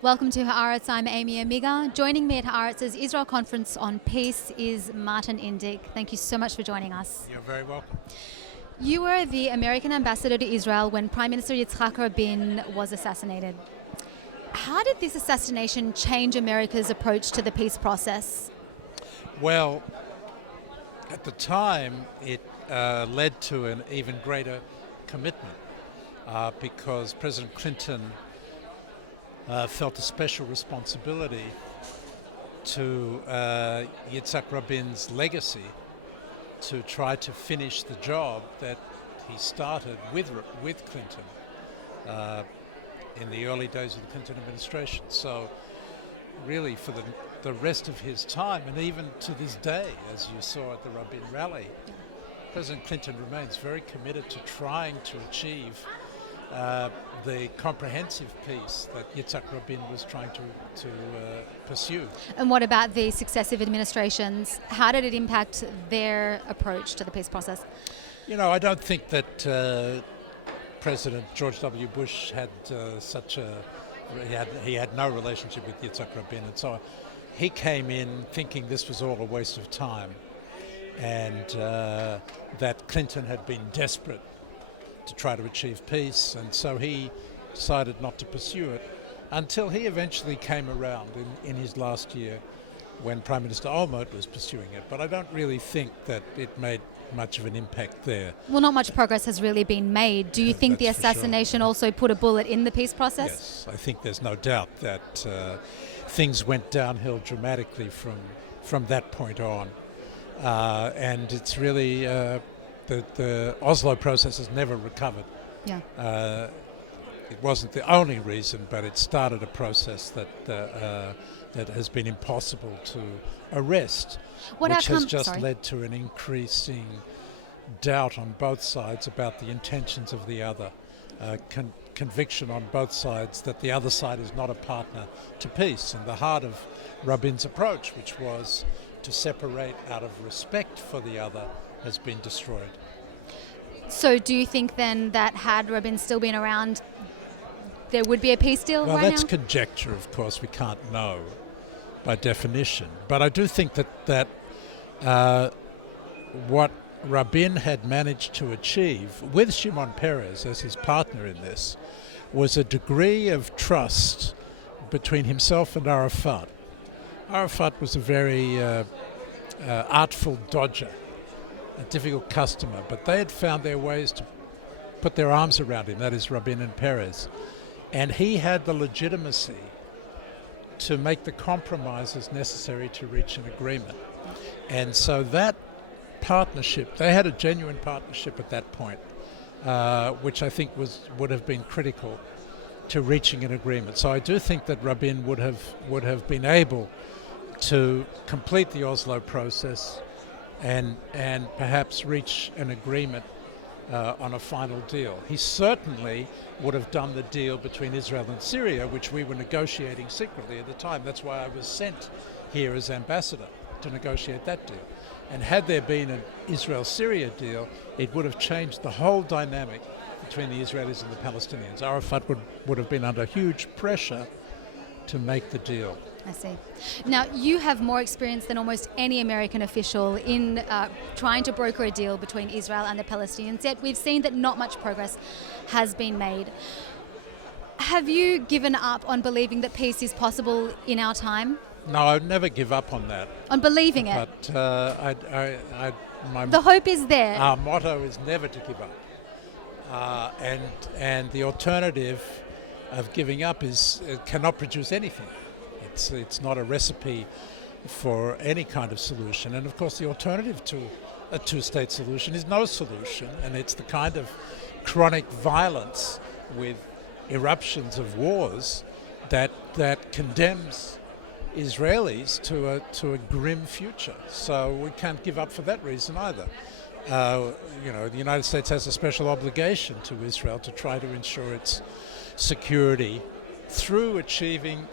Welcome to Haaretz. I'm Aimee Amiga. Joining me at Haaretz's Israel Conference on Peace is Martin Indyk. Thank you so much for joining us. You're very welcome. You were the American ambassador to Israel when Prime Minister Yitzhak Rabin was assassinated. How did this assassination change America's approach to the peace process? Well, at the time, it led to an even greater commitment because President Clinton felt a special responsibility to Yitzhak Rabin's legacy to try to finish the job that he started with Clinton in the early days of the Clinton administration. So really for the rest of his time, and even to this day, as you saw at the Rabin rally, President Clinton remains very committed to trying to achieve the comprehensive peace that Yitzhak Rabin was trying to pursue. And what about the successive administrations? How did it impact their approach to the peace process? You know, I don't think that President George W. Bush had he had no relationship with Yitzhak Rabin, and so he came in thinking this was all a waste of time, and that Clinton had been desperate to try to achieve peace, and so he decided not to pursue it until he eventually came around in his last year when Prime Minister Olmert was pursuing it. But I don't really think that it made much of an impact there. Well, not much progress has really been made. Do you think the assassination also put a bullet in the peace process? Yes, I think there's no doubt that things went downhill dramatically from that point on. And it's really the Oslo process has never recovered. Yeah. It wasn't the only reason, but it started a process that has been impossible to arrest, which has just led to an increasing doubt on both sides about the intentions of the other, conviction on both sides that the other side is not a partner to peace. And the heart of Rabin's approach, which was to separate out of respect for the other, has been destroyed. So do you think then that had Rabin still been around, there would be a peace deal right now? Well, that's conjecture, of course. We can't know by definition. But I do think that what Rabin had managed to achieve with Shimon Peres as his partner in this was a degree of trust between himself and Arafat. Arafat was a very artful dodger, a difficult customer, but they had found their ways to put their arms around him, that is Rabin and Peres. And he had the legitimacy to make the compromises necessary to reach an agreement. And so that partnership, they had a genuine partnership at that point, which I think would have been critical to reaching an agreement. So I do think that Rabin would have been able to complete the Oslo process and perhaps reach an agreement on a final deal. He certainly would have done the deal between Israel and Syria, which we were negotiating secretly at the time. That's why I was sent here as ambassador to negotiate that deal. And had there been an Israel-Syria deal, it would have changed the whole dynamic between the Israelis and the Palestinians. Arafat would have been under huge pressure to make the deal. I see. Now, you have more experience than almost any American official in trying to broker a deal between Israel and the Palestinians, yet we've seen that not much progress has been made. Have you given up on believing that peace is possible in our time? No, I'd never give up on that. On believing it? But the hope is there. Our motto is never to give up. And the alternative of giving up cannot produce anything. It's not a recipe for any kind of solution. And of course the alternative to a two-state solution is no solution, and it's the kind of chronic violence with eruptions of wars that condemns Israelis to a grim future. So we can't give up for that reason either. The United States has a special obligation to Israel to try to ensure its security through achieving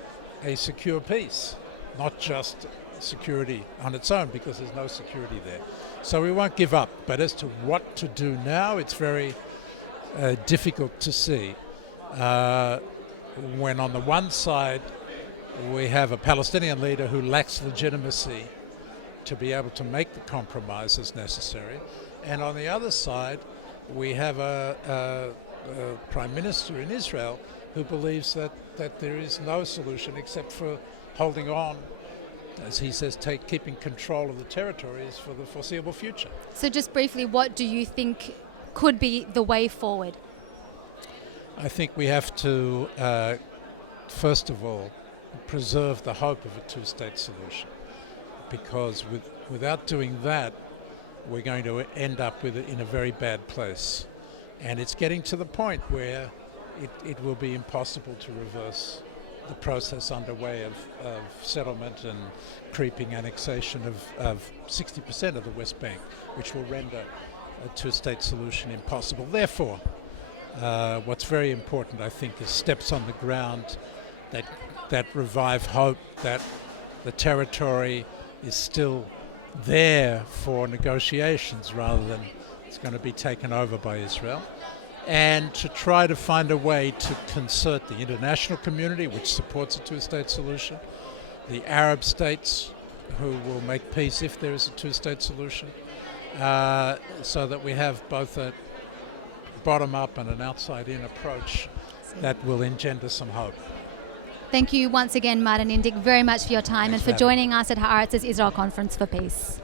a secure peace, not just security on its own, because there's no security there. So we won't give up. But as to what to do now, it's very difficult to see. when on the one side we have a Palestinian leader who lacks legitimacy to be able to make the compromises necessary, and on the other side we have a prime minister in Israel who believes that there is no solution except for holding on, as he says, keeping control of the territories for the foreseeable future. So just briefly, what do you think could be the way forward? I think we have to, first of all, preserve the hope of a two-state solution, because without doing that, we're going to end up with it in a very bad place. And it's getting to the point where it will be impossible to reverse the process underway of settlement and creeping annexation of 60% of the West Bank, which will render a two-state solution impossible. Therefore, what's very important, I think, is steps on the ground that revive hope that the territory is still there for negotiations rather than it's going to be taken over by Israel, and to try to find a way to concert the international community, which supports a two-state solution, the Arab states who will make peace if there is a two-state solution, so that we have both a bottom-up and an outside-in approach that will engender some hope. Thank you once again, Martin Indyk, very much for your time and for joining us at Haaretz's Israel Conference for Peace.